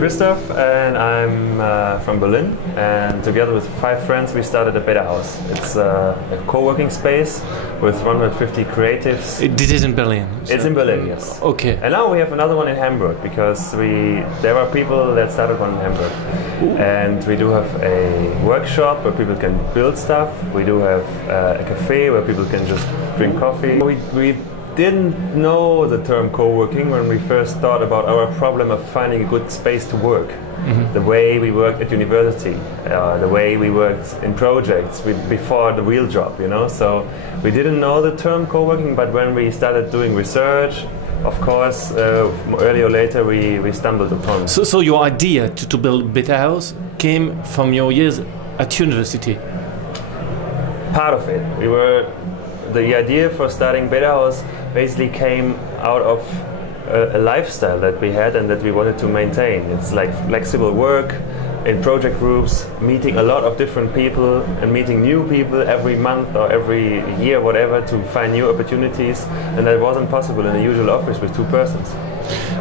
Christoph, and I'm from Berlin, and together with 5 friends we started a BetaHaus. It's a co-working space with 150 creatives. This is in Berlin? So. It's in Berlin, yes. Okay. And now we have another one in Hamburg, because there are people that started one in Hamburg. Ooh. And we do have a workshop where people can build stuff. We do have a cafe where people can just drink coffee. We didn't know the term co-working when we first thought about our problem of finding a good space to work. Mm-hmm. The way we worked at university, the way we worked in projects before the real job, you know. So we didn't know the term co-working, but when we started doing research, of course, earlier or later we stumbled upon. So your idea to build BetaHaus came from your years at university? Part of it. The idea for starting BetaHaus basically came out of a lifestyle that we had and that we wanted to maintain. It's like flexible work in project groups, meeting a lot of different people and meeting new people every month or every year, whatever, to find new opportunities, and that wasn't possible in a usual office with 2 persons.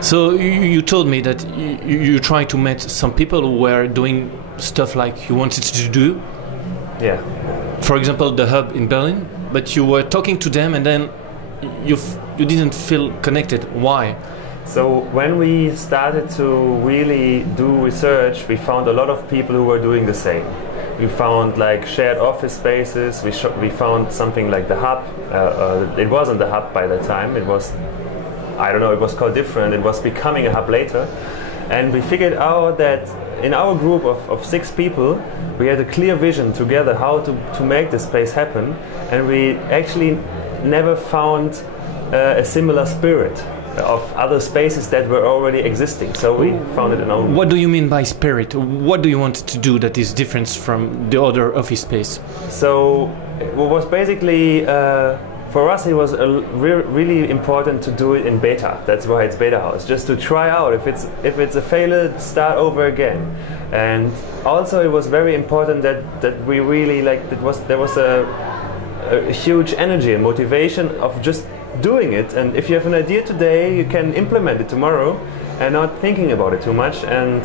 So you told me that you tried to meet some people who were doing stuff like you wanted to do. Yeah. For example, the hub in Berlin, but you were talking to them and then you didn't feel connected. Why? So when we started to really do research, we found a lot of people who were doing the same. We found like shared office spaces. We found something like the hub. It wasn't the hub by that time. It was, I don't know, it was called different. It was becoming a hub later. And we figured out that in our group of 6 people, we had a clear vision together how to make this space happen. And we actually never found a similar spirit of other spaces that were already existing. So we found it in our... What do you mean by spirit? What do you want to do that is different from the other office space? So it was basically, for us it was really important to do it in beta. That's why it's BetaHaus, just to try out. If it's a failure, start over again. And also it was very important that we really there was a huge energy and motivation of just doing it, and if you have an idea today you can implement it tomorrow and not thinking about it too much. And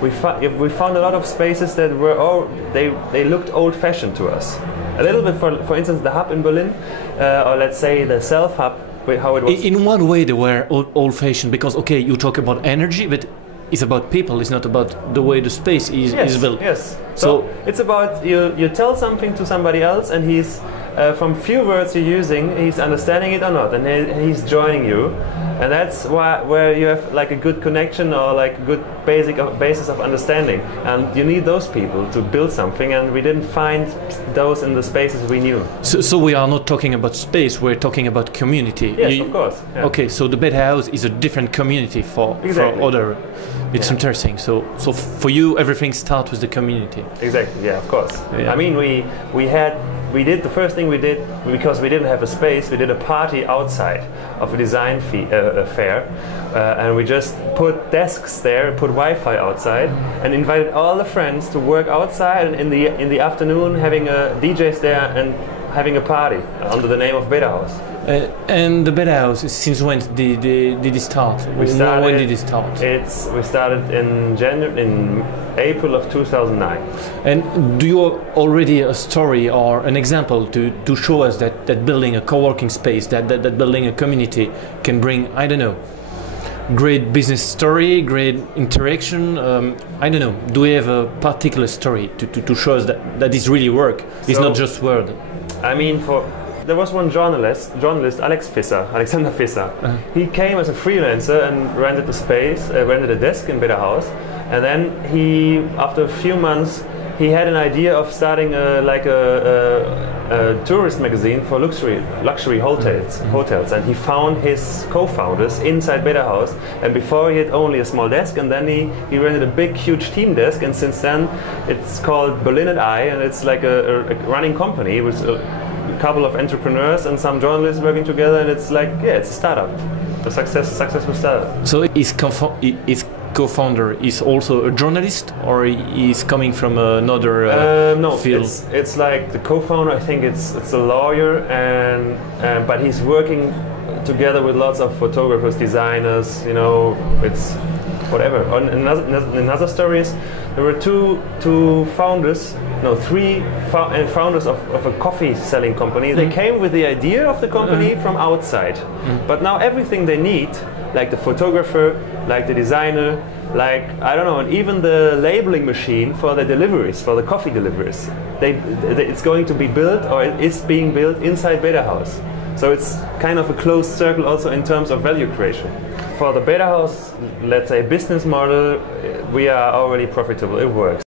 we found a lot of spaces that were they looked old-fashioned to us a little bit. For instance, the hub in Berlin, or let's say the self hub, how it was. In one way they were old-fashioned, because okay, you talk about energy, but it's about people. It's not about the way the space is built. Yes. So it's about you tell something to somebody else, and he's from few words you're using, he's understanding it or not, and he's joining you, and that's where you have like a good connection or like a good basis of understanding. And you need those people to build something, and we didn't find those in the spaces we knew. So we are not talking about space, we're talking about community. Yes, of course. Yeah. Okay, so the BetaHaus is a different community for other. It's interesting. So for you, everything starts with the community. Exactly. Yeah, of course. Yeah. I mean, we did the first thing we did, because we didn't have a space. We did a party outside of a design fair, and we just put desks there, put Wi-Fi outside, and invited all the friends to work outside, and in the afternoon having DJs there and having a party under the name of BetaHaus. And the BetaHaus, since when did it start? When did it start? We started in April of 2009. And do you already a story or an example to show us that building a co-working space, that building a community can bring, I don't know, great business story, great interaction? I don't know. Do we have a particular story to show us that this really work? It's not just word. I mean, there was one journalist, Alexander Fisser. He came as a freelancer and rented a space, rented a desk in BetaHaus, and then after a few months, he had an idea of starting a tourist magazine for luxury hotels, and he found his co-founders inside BetaHaus. And before he had only a small desk, and then he rented a big, huge team desk, and since then it's called Berlin & I, and it's like a running company with a couple of entrepreneurs and some journalists working together, and it's like, yeah, it's a startup, a successful startup. So his co-founder is also a journalist, or he's coming from another no, field? It's like the co-founder, I think it's a lawyer, but he's working together with lots of photographers, designers, you know, it's whatever. Another story is there were three founders of a coffee selling company. They came with the idea of the company from outside, but now everything they need, like the photographer, like the designer, like, I don't know, and even the labeling machine for the deliveries, for the coffee deliveries, it's going to be built, or it's being built inside BetaHaus. So it's kind of a closed circle also in terms of value creation. For the BetaHaus, let's say, business model, we are already profitable, it works.